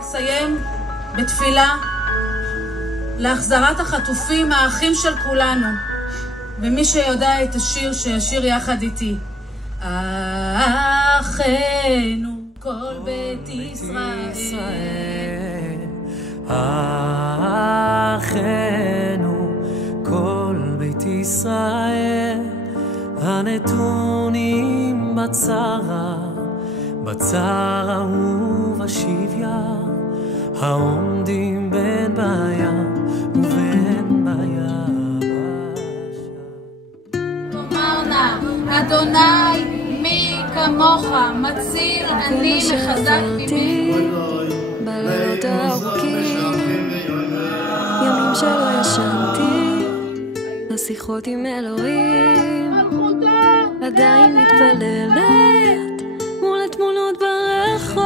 אסיים בתפילה להחזרת החטופים, האחים של כולנו. ומי שיודע את השיר שישיר יחד איתי. אחינו כל בית ישראל, אחינו כל בית ישראל, הנתונים בצרה ובשביה, העומדים בין בים ובין ביבשה. תאמרנה, אדוני מי כמוך, מציל אני מחזק ממי. בלילות הארוכים, ימים שלא ישנתי, לשיחות עם אלוהים, עדיין מתפללת מול התמונות ברחוב.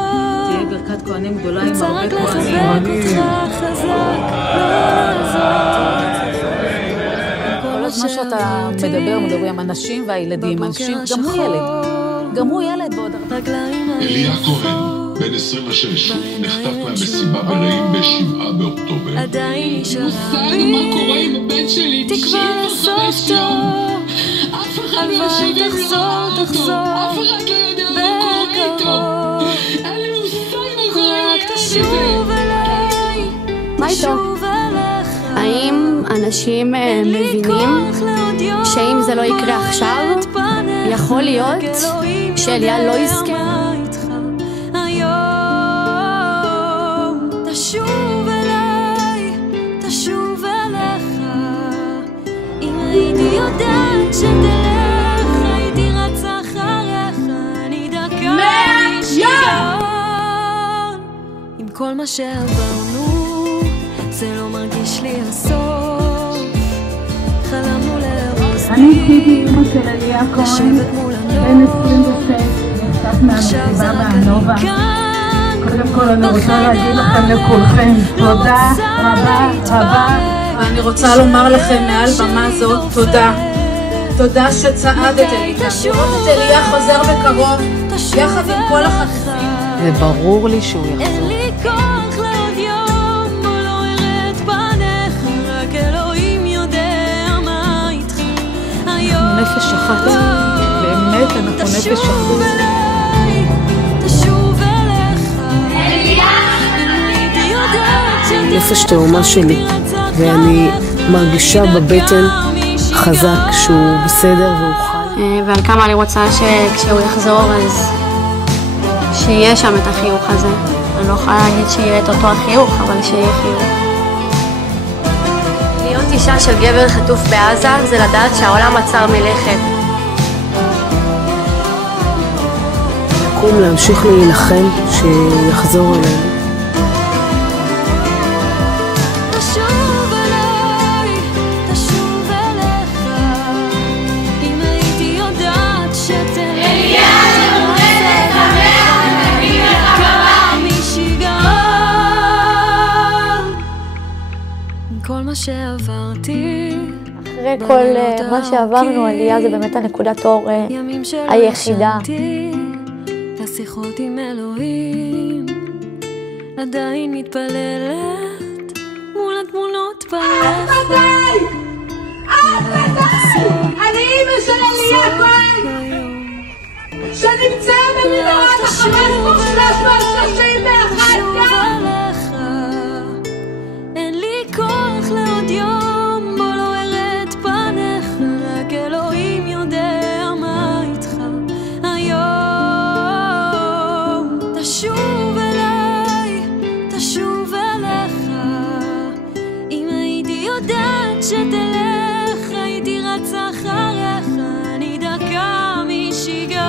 תהיה ברכת כהנים גדולה עם רוצה הרבה רק כהנים. לחבק אותך חזק, כל הזמן שאתה מדבר עם אנשים והילדים, אנשים, גם הוא ילד בעוד הרבה. אליה כהן, בן 26, נחטף מהמסיבה ברעים ב7 באוקטובר. עדיין נשארה בי, מה קורה עם הבן שלי? תקווה לסוף טוב, אף אחד לא יושב תחזור, אף אחד לא יודע מה קורה איתו. אין לי מושג מה קורה רק תשוב אליי, תשוב אליך. האם אנשים מבינים שאם זה לא יקרה עכשיו, יכול להיות שאליה לא יזכה? תשוב אליי, תשוב אליך. אם הייתי יודעת שתלך, הייתי רצה אחריך, אני דקה משיגעון. עם כל מה שעברנו, זה לא מרגיש לי הסוף. חלמנו לארוז אני טיבי, אמא של אליה כהן, בן 26, נחטף מהמסיבה באנובה. קודם כל אני רוצה להגיד לכם לכולכם תודה רבה רבה. ואני רוצה לומר לכם מעל במה זאת תודה. תודה שצעדתם איתם. לראות את אליה חוזר בקרוב, יחד עם כל החטופים. וברור לי שהוא אין יחזור. לי כוח לעוד יום, בו לא אראה את פניך, רק אלוהים יודע מה איתך היום. נפש אחת, באמת אנחנו נפש תשוב אחת. אליי, תשוב אליך. הייתי יודעת שתלך, נפש תאומה שלי, ואני מרגישה בבטן חזק שהוא בסדר והוא חי. ועל כמה אני רוצה שכשהוא יחזור אז שיהיה שם את החיוך הזה. אני לא יכולה להגיד שיהיה את אותו החיוך, אבל שיהיה חיוך. להיות אישה של גבר חטוף בעזה זה לדעת שהעולם עצר מלכת. לקום להמשיך להילחם שיחזור אלינו. תשוב אליי, תשוב אליך. אם הייתי יודעת שתלך, כל מה שעברתי, אחרי כל מה שעברנו, עלייה זה באמת הנקודת אור היחידה. לשיחות עם אלוהים, עדיין מתפללת מול התמונות ברחוב. אני אמא של אליה כהן, שנמצא במנהרת ה-531 כאן. אין לי כוח לעוד יום, בו לא אראה את פניך, רק אלוהים יודע מה איתך היום. תשוב אליי, תשוב אליך. אם הייתי יודעת שתלך, הייתי רצה אחריך, אני דקה משיגעון.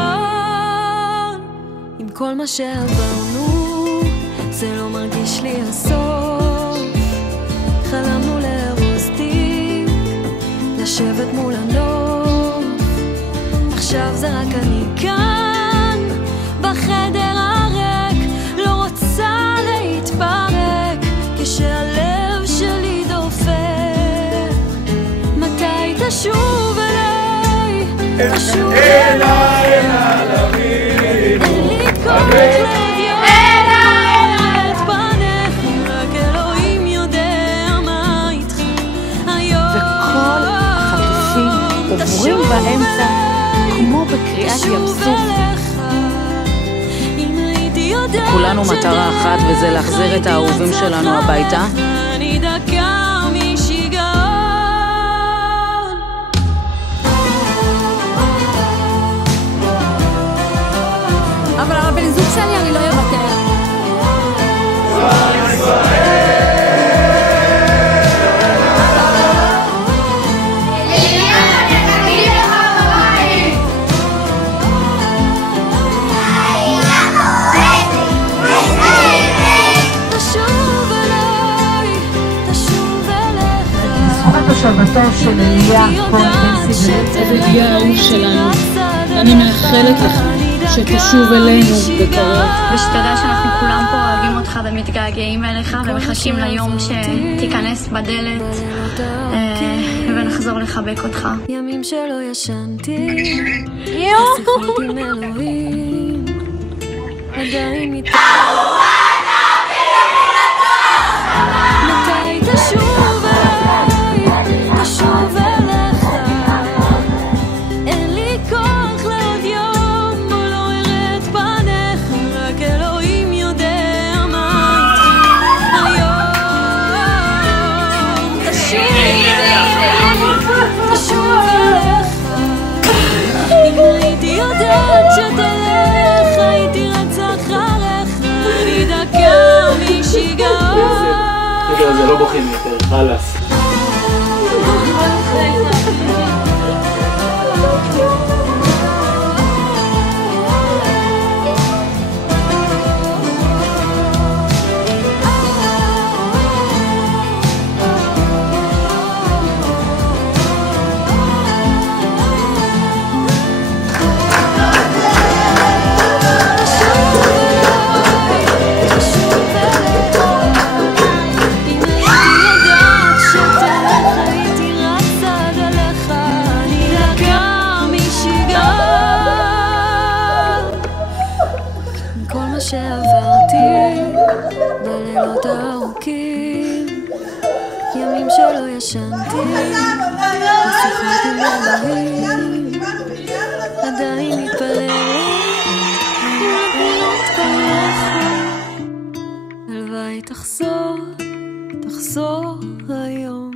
עם כל מה שעברנו, זה לא מרגיש לי הסוף. חלמנו לארוז תיק, לשבת מול הנוף. עכשיו זה רק אני כאן, בחדר הריק, לא רוצה עוברים באמצע כמו בקריאת ים סוף. כולנו מטרה אחת, וזה להחזיר את האהובים שלנו הביתה. אבל הבן זוג שלי אני לא אוותר. שבתו של אליה כהן סיגלית, אליה האהוב שלנו, אני מאחלת לך שתשוב אלינו בקרוב. ושתדע שאנחנו כולם פה אוהבים אותך ומתגעגעים אליך ומחכים ליום שתיכנס בדלת ונחזור לחבק אותך. ימים שלא ישנתי, שיחקתי עם אלוהים, עדיין מתאר. מתי תשוב תשוב אליך, אין לי כוח לעוד יום בו לא ארד פניך, רק אלוהים יודע מה איתך היום. תשוב אליך, אם הייתי יודעת שתלך הייתי רצה אחריך, אני דקה משיגעון. רגע, זה לא בוכים יותר, חלאס. שעברתי בלילות הארוכים, ימים שלא ישנתי, ושיחות עם אלוהים, עדיין מתפללת, הלוואי תחזור היום.